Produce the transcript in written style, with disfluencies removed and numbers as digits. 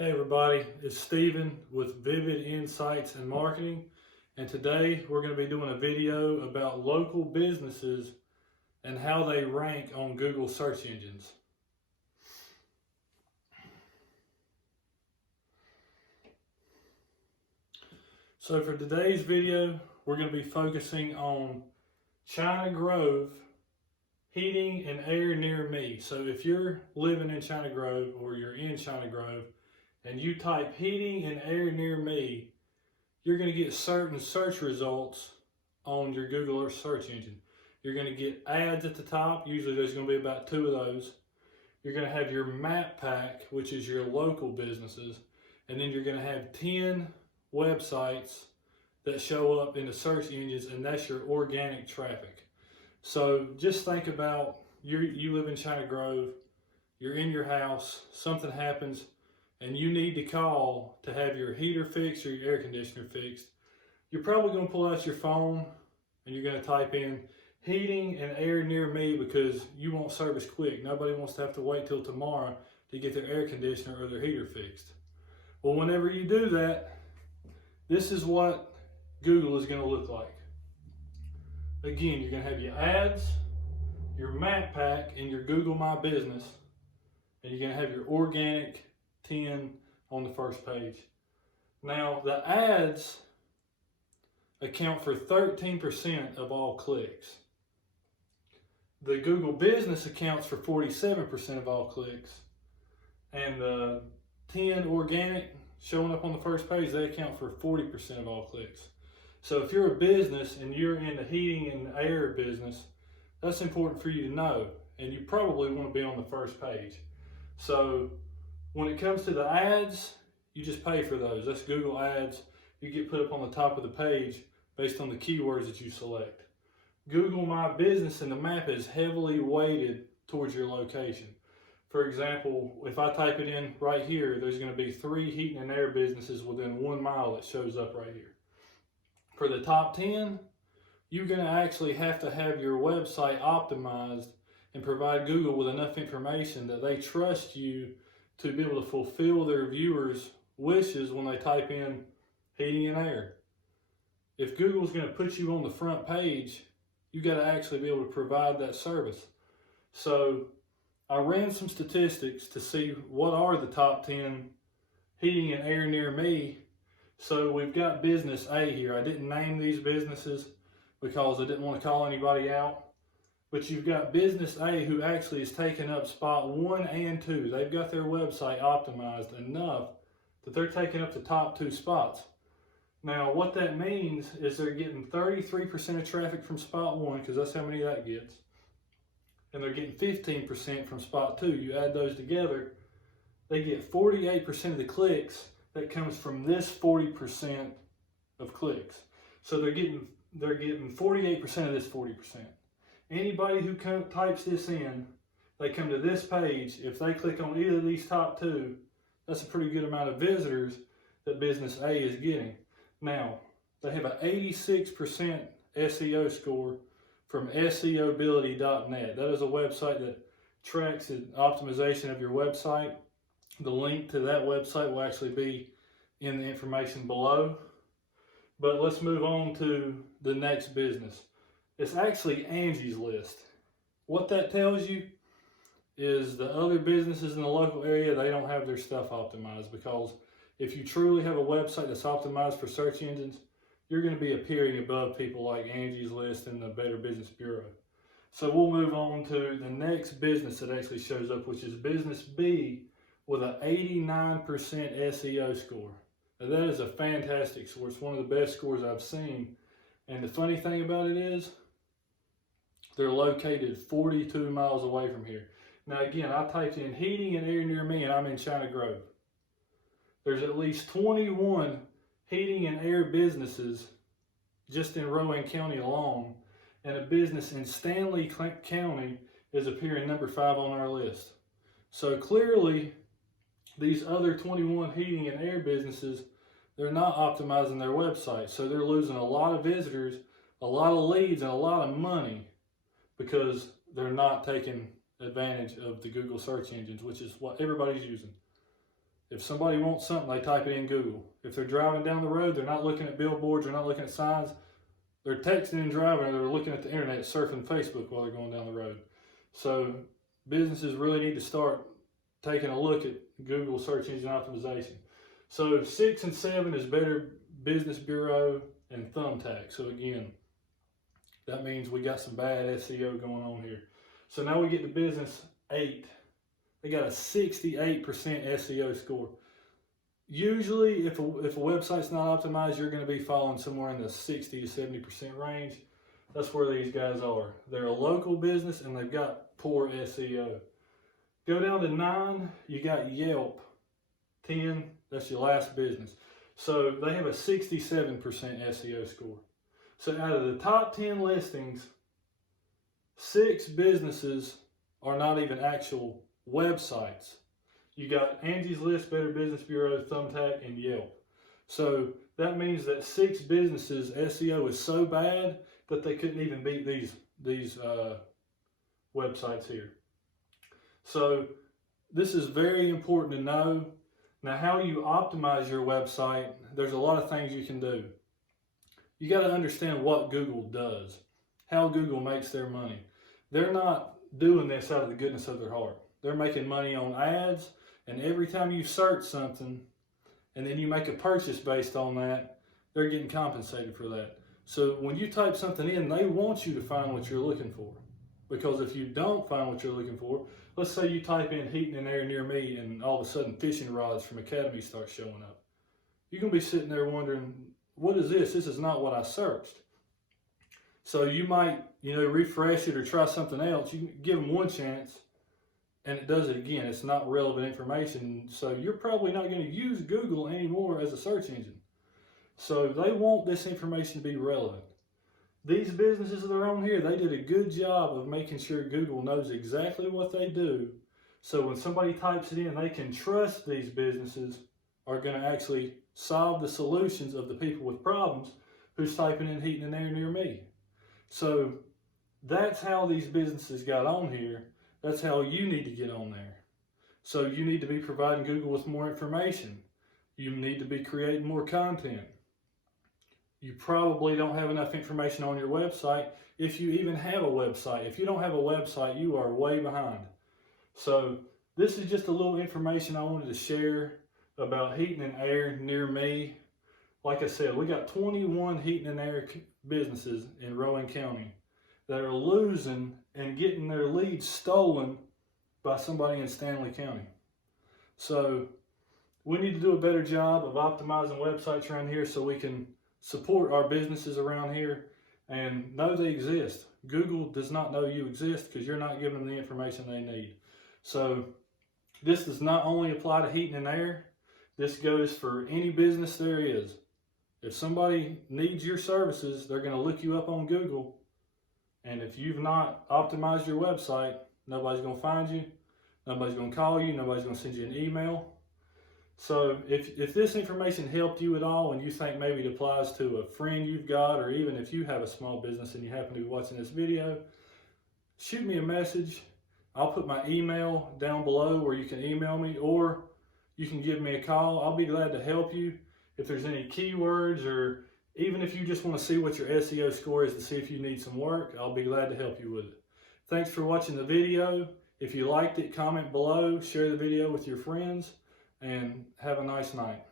Hey everybody, it's Steven with Vivid Insights and Marketing, and today we're going to be doing a video about local businesses and how they rank on Google search engines. So for today's video, we're going to be focusing on China Grove, heating and air near me. So if you're living in China Grove or you're in China Grove, and you type heating and air near me, you're going to get certain search results on your Google search engine. You're going to get ads at the top. Usually there's going to be about 2 of those. You're going to have your map pack, which is your local businesses. And then you're going to have 10 websites that show up in the search engines, and that's your organic traffic. So just think about you live in China Grove, you're in your house, something happens, and you need to call to have your heater fixed or your air conditioner fixed. You're probably going to pull out your phone and you're going to type in heating and air near me because you want service quick. Nobody wants to have to wait till tomorrow to get their air conditioner or their heater fixed. Well, whenever you do that, this is what Google is going to look like. Again, you're going to have your ads, your map pack, and your Google My Business, and you're going to have your organic 10 on the first page. Now, the ads account for 13% of all clicks. The Google Business accounts for 47% of all clicks. And the 10 organic showing up on the first page, they account for 40% of all clicks. So if you're a business and you're in the heating and air business, that's important for you to know. And you probably want to be on the first page. So when it comes to the ads, you just pay for those. That's Google Ads. You get put up on the top of the page based on the keywords that you select. Google My Business and the map is heavily weighted towards your location. For example, if I type it in right here, there's going to be 3 heating and air businesses within 1 mile that shows up right here. For the top 10, you're going to actually have to have your website optimized and provide Google with enough information that they trust you to be able to fulfill their viewers' wishes when they type in heating and air. If Google's going to put you on the front page, you got to actually be able to provide that service. So I ran some statistics to see what are the top 10 heating and air near me. So we've got business A here. I didn't name these businesses because I didn't want to call anybody out. But you've got business A who actually is taking up spot 1 and 2. They've got their website optimized enough that they're taking up the top 2 spots. Now what that means is they're getting 33% of traffic from spot 1, because that's how many that gets. And they're getting 15% from spot 2. You add those together, they get 48% of the clicks that comes from this 40% of clicks. So they're getting 48% of this 40%. Anybody who types this in, they come to this page. If they click on either of these top 2, that's a pretty good amount of visitors that business A is getting. Now, they have an 86% SEO score from SEObility.net. That is a website that tracks the optimization of your website. The link to that website will actually be in the information below. But let's move on to the next business. It's actually Angie's List. What that tells you is the other businesses in the local area, they don't have their stuff optimized, because if you truly have a website that's optimized for search engines, you're going to be appearing above people like Angie's List and the Better Business Bureau. So we'll move on to the next business that actually shows up, which is business B with an 89% SEO score. Now that is a fantastic score. It's one of the best scores I've seen. And the funny thing about it is, they're located 42 miles away from here. Now again, I typed in heating and air near me and I'm in China Grove. There's at least 21 heating and air businesses just in Rowan County alone, and a business in Stanley County is appearing number 5 on our list. So clearly, these other 21 heating and air businesses, they're not optimizing their website. So they're losing a lot of visitors, a lot of leads, and a lot of money because they're not taking advantage of the Google search engines, which is what everybody's using. If somebody wants something, they type it in Google. If they're driving down the road, they're not looking at billboards, they're not looking at signs. They're texting and driving, or they're looking at the internet, surfing Facebook while they're going down the road. So businesses really need to start taking a look at Google search engine optimization. So 6 and 7 is Better Business Bureau and Thumbtack. So again, that means we got some bad SEO going on here. So now we get to business 8. They got a 68% SEO score. Usually, if a website's not optimized, you're going to be falling somewhere in the 60 to 70% range. That's where these guys are. They're a local business and they've got poor SEO. Go down to 9, you got Yelp. 10, that's your last business. So they have a 67% SEO score. So out of the top 10 listings, 6 businesses are not even actual websites. You got Angie's List, Better Business Bureau, Thumbtack, and Yelp. So that means that 6 businesses SEO is so bad that they couldn't even beat these websites here. So this is very important to know. Now, how you optimize your website, there's a lot of things you can do. You got to understand what Google does, how Google makes their money. They're not doing this out of the goodness of their heart. They're making money on ads, and every time you search something and then you make a purchase based on that, they're getting compensated for that. So when you type something in, they want you to find what you're looking for. Because if you don't find what you're looking for, let's say you type in heating and air near me and all of a sudden fishing rods from Academy start showing up. You're going to be sitting there wondering, what is this? This is not what I searched. So you might, refresh it or try something else. You can give them one chance and it does it again. It's not relevant information. So you're probably not going to use Google anymore as a search engine. So they want this information to be relevant. These businesses that are on here, they did a good job of making sure Google knows exactly what they do. So when somebody types it in, they can trust these businesses are going to actually solve the solutions of the people with problems who's typing in heating and air near me. So that's how these businesses got on here. That's how you need to get on there. So you need to be providing Google with more information. You need to be creating more content. You probably don't have enough information on your website if you even have a website. If you don't have a website, you are way behind. So this is just a little information I wanted to share about heating and air near me. Like I said, we got 21 heating and air businesses in Rowan County that are losing and getting their leads stolen by somebody in Stanley County. So we need to do a better job of optimizing websites around here so we can support our businesses around here and know they exist. Google does not know you exist because you're not giving them the information they need. So this does not only apply to heating and air. This goes for any business there is. If somebody needs your services, they're going to look you up on Google. And if you've not optimized your website, nobody's going to find you. Nobody's going to call you. Nobody's going to send you an email. So if this information helped you at all and you think maybe it applies to a friend you've got, or even if you have a small business and you happen to be watching this video, shoot me a message. I'll put my email down below where you can email me, or you can give me a call. I'll be glad to help you. If there's any keywords, or even if you just want to see what your SEO score is to see if you need some work, I'll be glad to help you with it. Thanks for watching the video. If you liked it, comment below, share the video with your friends, and have a nice night.